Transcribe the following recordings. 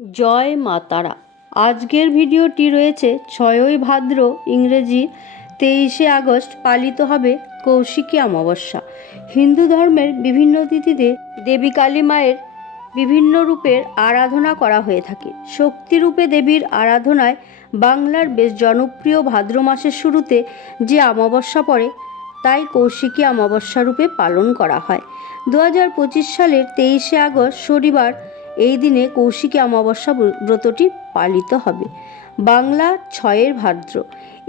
জয় মা তারা। আজকের ভিডিওটি রয়েছে ছয়ই ভাদ্র, ইংরেজি তেইশে আগস্ট পালিত হবে কৌশিকী অমাবস্যা। হিন্দু ধর্মের বিভিন্ন তিথিতে দেবী কালী মায়ের বিভিন্ন রূপের আরাধনা করা হয়ে থাকে। শক্তিরূপে দেবীর আরাধনায় বাংলার বেশ জনপ্রিয় ভাদ্র মাসের শুরুতে যে অমাবস্যা পড়ে, তাই কৌশিকী অমাবস্যা রূপে পালন করা হয়। দু হাজার পঁচিশ সালের তেইশে আগস্ট শনিবার এই দিনে কৌশিকী অমাবস্যা ব্রতটি পালিত হবে। বাংলা ছয়ের ভাদ্র।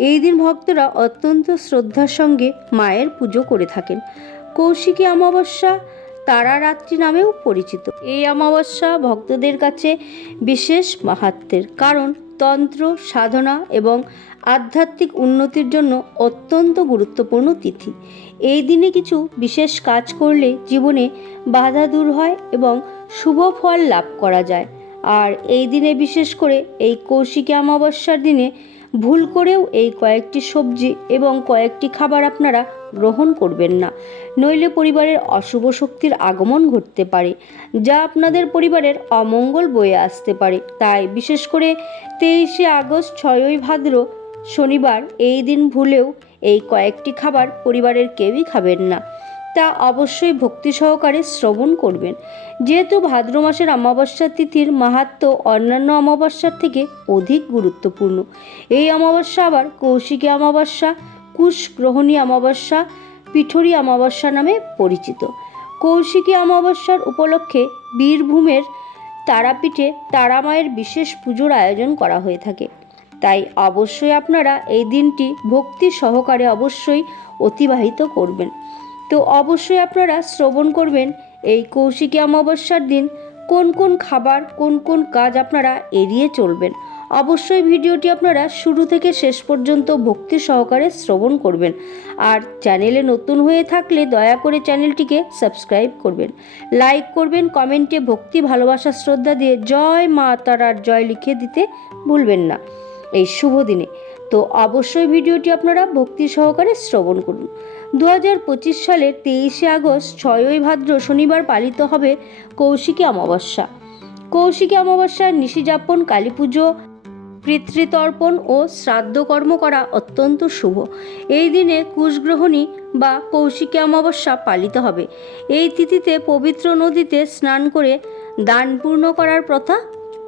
এই দিন ভক্তরা অত্যন্ত শ্রদ্ধার সঙ্গে মায়ের পুজো করে থাকেন। কৌশিকী অমাবস্যা তারারাত্রি নামেও পরিচিত। এই অমাবস্যা ভক্তদের কাছে বিশেষ মাহাত্মের কারণ তন্ত্র, সাধনা এবং আধ্যাত্মিক উন্নতির জন্য অত্যন্ত গুরুত্বপূর্ণ তিথি। এই দিনে কিছু বিশেষ কাজ করলে জীবনে বাধা দূর হয় এবং শুভ ফল লাভ করা যায়। আর এই দিনে বিশেষ করে এই কৌশিকী অমাবস্যার দিনে ভুল করেও এই কয়েকটি সবজি এবং কয়েকটি খাবার আপনারা গ্রহণ করবেন না। নইলে পরিবারের অশুভ শক্তির আগমন ঘটতে পারে, যা আপনাদের পরিবারের অমঙ্গল বয়ে আসতে পারে। তাই বিশেষ করে তেইশে আগস্ট, ছয়ই ভাদ্র শনিবার এই দিন ভুলেও এই কয়েকটি খাবার পরিবারের কেউই খাবেন না। তা অবশ্যই ভক্তি সহকারে শ্রবণ করবেন। যেহেতু ভাদ্র মাসের অমাবস্যা তিথির মাহাত্ম্য অন্যান্য অমাবস্যার থেকে অধিক গুরুত্বপূর্ণ। এই অমাবস্যা আবার কৌশিকী অমাবস্যা কুশ গ্রহণী অমাবস্যা, পিঠরি অমাবস্যা নামে পরিচিত। কৌশিকী অমাবস্যার উপলক্ষে বীরভূমের তারাপীঠে তারামায়ের বিশেষ পুজোর আয়োজন করা হয়ে থাকে। তাই অবশ্যই আপনারা এই দিনটি ভক্তি সহকারে অবশ্যই অতিবাহিত করবেন। তো অবশ্যই আপনারা শ্রবণ করবেন। এই কৌশিকী অমাবস্যার দিন কোন কোন খাবার, কোন কোন কাজ আপনারা এড়িয়ে চলবেন। অবশ্যই ভিডিওটি আপনারা শুরু থেকে শেষ পর্যন্ত ভক্তি সহকারে শ্রবণ করবেন। আর চ্যানেলে নতুন হয়ে থাকলে দয়া করে চ্যানেলটিকে সাবস্ক্রাইব করবেন। লাইক করবেন, কমেন্টে ভক্তি, ভালোবাসা, শ্রদ্ধা দিয়ে জয় মা তারার জয় লিখে দিতে ভুলবেন না। এই শুভ দিনে তো অবশ্যই ভিডিওটি আপনারা ভক্তি সহকারে শ্রবণ করুন। দু হাজার পঁচিশ সালের তেইশে আগস্ট, ছয়ই ভাদ্র শনিবার পালিত হবে কৌশিকী অমাবস্যা। কৌশিকী অমাবস্যার নিশিযাপন কালী পুজো পিতৃতর্পণ ও শ্রাদ্ধকর্ম করা অত্যন্ত শুভ। এই দিনে কুশগ্রহণী বা কৌশিকী অমাবস্যা পালিত হবে। এই তিথিতে পবিত্র নদীতে স্নান করে দান পূর্ণ করার প্রথা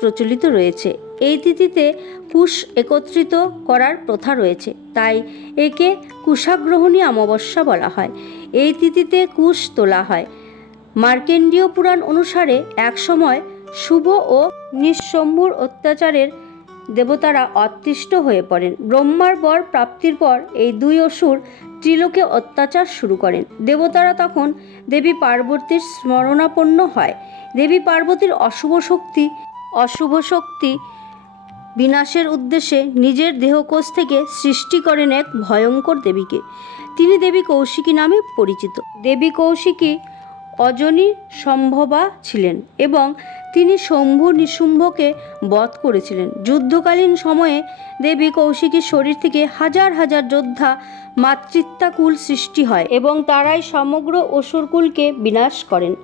প্রচলিত রয়েছে। এই তিথিতে কুশ একত্রিত করার প্রথা রয়েছে। তাই একে কুশাগ্রহণী অমাবস্যা বলা হয়। এই তিথিতে কুশ তোলা হয়। মার্কেন্ডীয় পুরাণ অনুসারে একসময় শুভ ও নিঃশম্ভুর অত্যাচারের দেবতারা অতিষ্ঠ হয়ে পড়েন। ব্রহ্মার বর প্রাপ্তির পর এই দুই অসুর ত্রিলোকে অত্যাচার শুরু করেন। দেবতারা তখন দেবী পার্বতীর স্মরণাপন্ন হয়। দেবী পার্বতীর অশুভ শক্তি অশুভ শক্তি বিনাশের উদ্দেশ্যে নিজের দেহকোষ থেকে সৃষ্টি করেন এক ভয়ঙ্কর দেবীকে। তিনি দেবী কৌশিকী নামে পরিচিত। দেবী কৌশিকী অজনী সম্ভবা ছিলেন এবং তিনি শম্ভু নিশুম্ভকে বধ করেছিলেন। যুদ্ধকালীন সময়ে দেবী কৌশিকীর শরীর থেকে হাজার হাজার যোদ্ধা মাতৃত্বাকুল সৃষ্টি হয় এবং তারাই সমগ্র অসুরকুলকে বিনাশ করেন।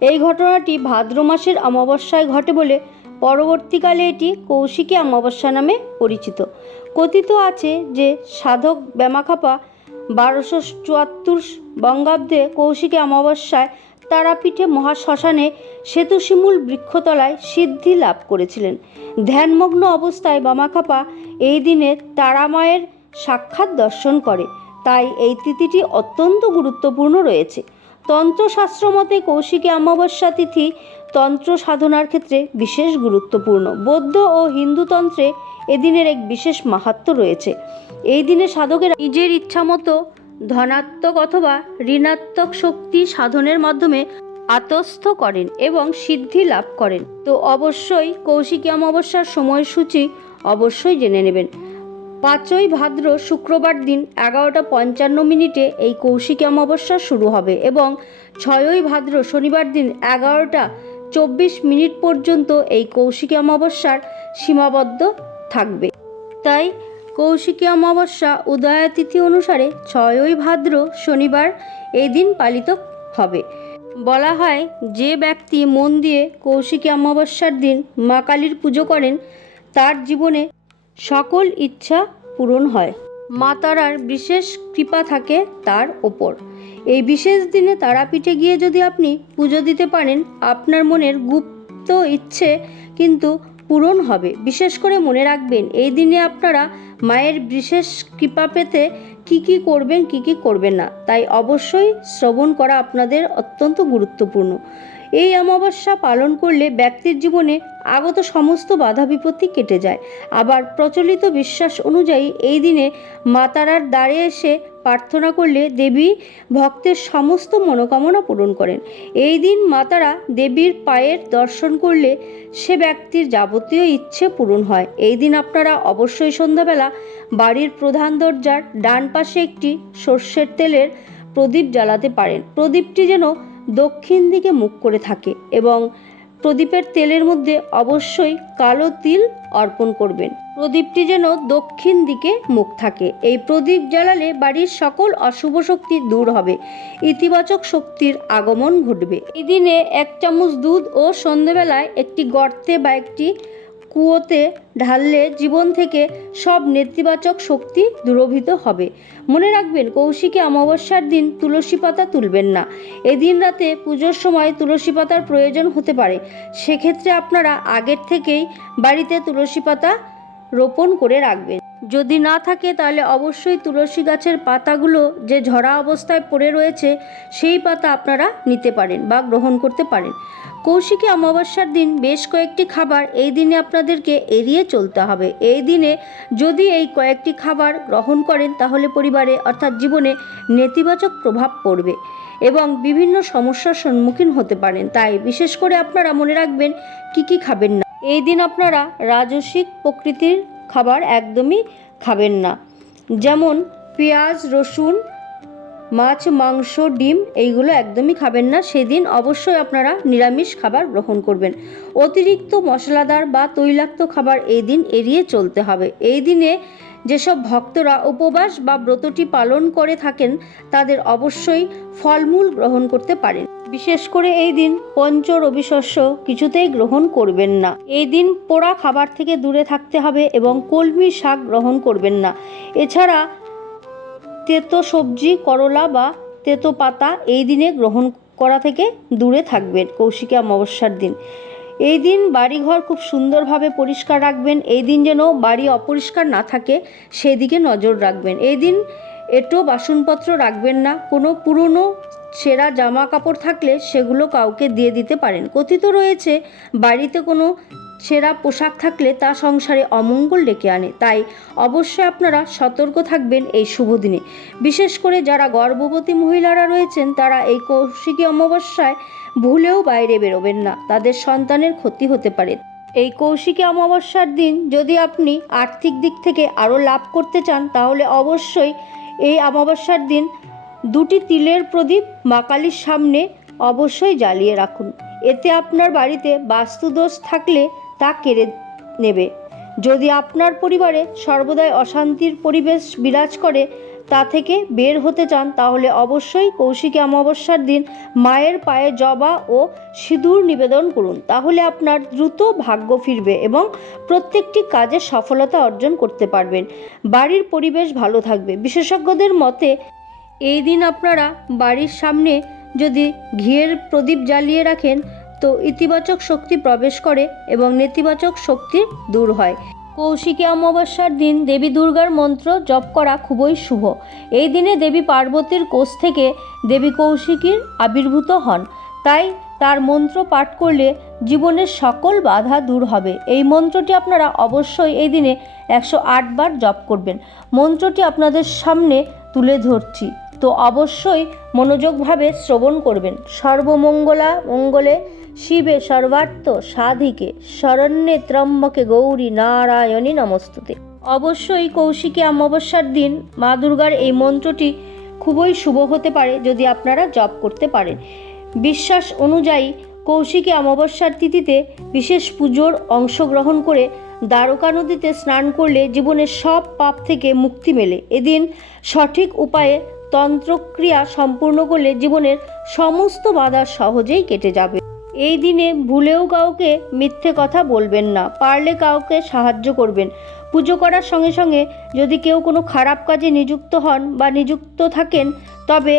এই ঘটনাটি ভাদ্র মাসের অমাবস্যায় ঘটে বলে পরবর্তীকালে এটি কৌশিকী অমাবস্যা নামে পরিচিত। কথিত আছে যে, সাধক ব্যামাখাপা বারোশো চুয়াত্তর বঙ্গাব্দে কৌশিকী অমাবস্যায় তারাপীঠে মহাশ্মশানে সেতুশিমুল বৃক্ষতলায় সিদ্ধি লাভ করেছিলেন। ধ্যানমগ্ন অবস্থায় বামাখাপা এই দিনে তারামায়ের সাক্ষাৎ দর্শন করে। তাই এই তিথিটি অত্যন্ত গুরুত্বপূর্ণ রয়েছে। তন্ত্রশাস্ত্র মতে কৌশিকী অমাবস্যা তিথি তন্ত্র সাধনার ক্ষেত্রে বিশেষ গুরুত্বপূর্ণ। বৌদ্ধ ও হিন্দু তন্ত্রে এদিনের এক বিশেষ মাহাত্ম্য রয়েছে। এই দিনে সাধকেরা নিজের ইচ্ছামতো ধনাত্মক অথবা ঋণাত্মক শক্তি সাধনের মাধ্যমে আতস্থ করেন এবং সিদ্ধি লাভ করেন। তো অবশ্যই কৌশিকী অমাবস্যার সময়সূচি অবশ্যই জেনে নেবেন। পাঁচই ভাদ্র শুক্রবার দিন এগারোটা পঞ্চান্ন মিনিটে এই কৌশিকী অমাবস্যা শুরু হবে এবং ছয়ই ভাদ্র শনিবার দিন এগারোটা চব্বিশ মিনিট পর্যন্ত এই কৌশিকী অমাবস্যার সীমাবদ্ধ থাকবে। তাই কৌশিকী অমাবস্যা উদয়াতিথি অনুসারে ছয়ই ভাদ্র শনিবার এই দিন পালিত হবে। বলা হয়, যে ব্যক্তি মন দিয়ে কৌশিকী অমাবস্যার দিন মা কালীর পুজো করেন, তার জীবনে সকল ইচ্ছা পূরণ হয়। মা তারার বিশেষ কৃপা থাকে তার ওপর। এই বিশেষ দিনে তারাপীঠে গিয়ে যদি আপনি পুজো দিতে পারেন, আপনার মনের গুপ্ত ইচ্ছে কিন্তু পূরণ হবে। বিশেষ করে মনে রাখবেন, এই দিনে আপনারা মায়ের বিশেষ কৃপা পেতে কি কি করবেন, কি কি করবেন না। তাই অবশ্যই শ্রবণ করা আপনাদের অত্যন্ত গুরুত্বপূর্ণ। এই অমাবস্যা পালন করলে ব্যক্তির জীবনে আগত সমস্ত বাধা বিপত্তি কেটে যায়। আবার প্রচলিত বিশ্বাস অনুযায়ী এই দিনে মাতারার দ্বারে এসে প্রার্থনা করলে দেবী ভক্তের সমস্ত মনোকামনা পূরণ করেন। এই দিন মাতারা দেবীর পায়ের দর্শন করলে সে ব্যক্তির যাবতীয় ইচ্ছে পূরণ হয়। এই দিন আপনারা অবশ্যই সন্ধ্যাবেলা বাড়ির প্রধান দরজার ডান পাশে একটি সর্ষের তেলের প্রদীপ জ্বালাতে পারেন। প্রদীপটি যেন দক্ষিণ দিকে মুখ করে থাকে এবং প্রদীপের তেলের মধ্যে অবশ্যই কালো তিল অর্পণ করবেন। প্রদীপটি যেন দক্ষিণ দিকে মুখ থাকে। এই প্রদীপ জ্বালালে বাড়ির সকল অশুভ শক্তি দূর হবে। ইতিবাচক শক্তির আগমন ঘটবে। এই দিনে এক চামচ দুধ ও সন্ধেবেলায় একটি গর্তে বা একটি কুয়োতে ঢাললে জীবন থেকে সব নেতিবাচক শক্তি দূরভূত হবে। মনে রাখবেন, কৌশিকী অমাবস্যার দিন তুলসী পাতা তুলবেন না। এদিন রাতে পুজোর সময় তুলসী পাতার প্রয়োজন হতে পারে। সেক্ষেত্রে আপনারা আগের থেকেই বাড়িতে তুলসী পাতা রোপণ করে রাখবেন। যদি না থাকে, তাহলে অবশ্যই তুলসী গাছের পাতাগুলো যে ঝরা অবস্থায় পড়ে রয়েছে, সেই পাতা আপনারা নিতে পারেন বা গ্রহণ করতে পারেন। কৌশিকী অমাবস্যার দিন বেশ কয়েকটি খাবার এই দিনে আপনাদেরকে এড়িয়ে চলতে হবে। এই দিনে যদি এই কয়েকটি খাবার গ্রহণ করেন, তাহলে পরিবারে অর্থাৎ জীবনে নেতিবাচক প্রভাব পড়বে এবং বিভিন্ন সমস্যার সম্মুখীন হতে পারেন। তাই বিশেষ করে আপনারা মনে রাখবেন কি কি খাবেন না। এই দিন আপনারা রাজসিক প্রকৃতির খাবার একদমই খাবেন না। যেমন পেঁয়াজ, রসুন মাছ, মাংস, ডিম এইগুলো একদমই খাবেন না। সেদিন অবশ্যই আপনারা নিরামিষ খাবার গ্রহণ করবেন। অতিরিক্ত মশলাদার বা তৈলাক্ত খাবার এই দিন এড়িয়ে চলতে হবে। এই দিনে যেসব ভক্তরা উপবাস বা ব্রতটি পালন করে থাকেন, তাদের অবশ্যই ফলমূল গ্রহণ করতে পারেন। বিশেষ করে এই দিন পঞ্চ রবি শস্য কিছুতেই গ্রহণ করবেন না। এই দিন পোড়া খাবার থেকে দূরে থাকতে হবে এবং কলমি শাক গ্রহণ করবেন না। এছাড়া তেতো সবজি, করলা বা তেতো পাতা এই দিনে গ্রহণ করা থেকে দূরে থাকবেন, কৌশিকী অমাবস্যার দিন। এই দিন বাড়িঘর খুব সুন্দরভাবে পরিষ্কার রাখবেন, এই দিন যেন বাড়ি অপরিষ্কার না থাকে, সেদিকে নজর রাখবেন। এই দিন এটো বাসনপত্র রাখবেন না, কোনো পুরনো সেরা জামা কাপড় থাকলে সেগুলো কাউকে দিয়ে দিতে পারেন। কথিত রয়েছে, বাড়িতে কোনো ছেঁড়া পোশাক থাকলে তা সংসারে অমঙ্গল ডেকে আনে। তাই অবশ্যই আপনারা সতর্ক থাকবেন এই শুভ দিনে। বিশেষ করে যারা গর্ভবতী মহিলারা রয়েছেন, তারা এই কৌশিকী অমাবস্যায় ভুলেও বাইরে বেরোবেন না। তাদের সন্তানের ক্ষতি হতে পারে। এই কৌশিকী অমাবস্যার দিন যদি আপনি আর্থিক দিক থেকে আরও লাভ করতে চান, তাহলে অবশ্যই এই অমাবস্যার দিন দুটি তিলের প্রদীপ মা কালীর সামনে অবশ্যই জ্বালিয়ে রাখুন। এতে আপনার বাড়িতে বাস্তুদোষ থাকলে তা কেড়ে নেবে। যদি আপনার পরিবারে সর্বদাই অশান্তির পরিবেশ বিরাজ করে তা থেকে বের হতে চান, তাহলে অবশ্যই কৌশিকী অমাবস্যার দিন মায়ের পায়ে জবা ও সিঁদুর নিবেদন করুন। তাহলে আপনার দ্রুত ভাগ্য ফিরবে এবং প্রত্যেকটি কাজে সফলতা অর্জন করতে পারবেন। বাড়ির পরিবেশ ভালো থাকবে। বিশেষজ্ঞদের মতে, এই দিন আপনারা বাড়ির সামনে যদি ঘিয়ের প্রদীপ জ্বালিয়ে রাখেন তো ইতিবাচক শক্তি প্রবেশ করে এবং নেতিবাচক শক্তি দূর হয়। কৌশিকী অমাবস্যার দিন দেবী দুর্গার মন্ত্র জপ করা খুবই শুভ। এই দিনে দেবী পার্বতীর কোষ থেকে দেবী কৌশিকীর আবির্ভূত হন। তাই তার মন্ত্র পাঠ করলে জীবনের সকল বাধা দূর হবে। এই মন্ত্রটি আপনারা অবশ্যই এই দিনে একশো আট বার জপ করবেন। মন্ত্রটি আপনাদের সামনে তুলে ধরছি। তো অবশ্যই মনোযোগভাবে শ্রবণ করবেন। সর্বমঙ্গলা মঙ্গলে শিবে সর্বার্থ সাধিকে, শরণ্যে ত্রম্বকে গৌরী নারায়ণী নমস্তুতে। অবশ্যই কৌশিকী অমাবস্যার দিন মা দুর্গার এই মন্ত্রটি খুবই শুভ হতে পারে যদি আপনারা জপ করতে পারেন। বিশ্বাস অনুযায়ী কৌশিকী অমাবস্যার তিথিতে বিশেষ পুজোর অংশগ্রহণ করে দ্বারকা নদীতে স্নান করলে জীবনের সব পাপ থেকে মুক্তি মেলে। এদিন সঠিক উপায়ে তন্ত্রক্রিয়া সম্পূর্ণ করলে জীবনের সমস্ত বাধা সহজেই কেটে যাবে। এই দিনে ভুলেও কাউকে মিথ্যে কথা বলবেন না, পারলে কাউকে সাহায্য করবেন। পুজো করার সঙ্গে সঙ্গে যদি কেউ কোনো খারাপ কাজে নিযুক্ত হন বা নিযুক্ত থাকেন, তবে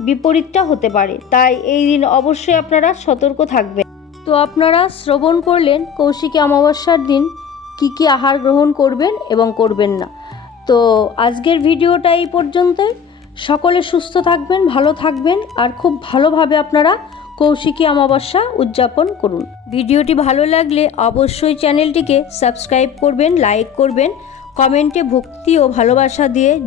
বিপরীতটা হতে পারে। তাই এই দিন অবশ্যই আপনারা সতর্ক থাকবেন। তো আপনারা শ্রবণ করলেন কৌশিকী অমাবস্যার দিন, কি কি আহার গ্রহণ করবেন এবং করবেন না। তো আজকের ভিডিওটা এই পর্যন্তই। সকলে সুস্থ থাকবেন, ভালো থাকবেন আর খুব ভালোভাবে আপনারা কৌশিকী অমাবস্যা উদযাপন করুন। ভিডিওটি ভালো লাগলে অবশ্যই চ্যানেলটিকে সাবস্ক্রাইব করবেন, লাইক করবেন, কমেন্টে ভক্তি ও ভালোবাসা দিয়ে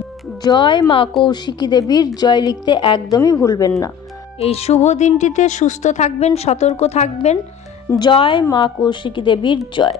জয় মা কৌশিকী দেবীর জয় লিখতে একদমই ভুলবেন না। এই শুভ দিনটিতে সুস্থ থাকবেন, সতর্ক থাকবেন। জয় মা কৌশিকী দেবীর জয়।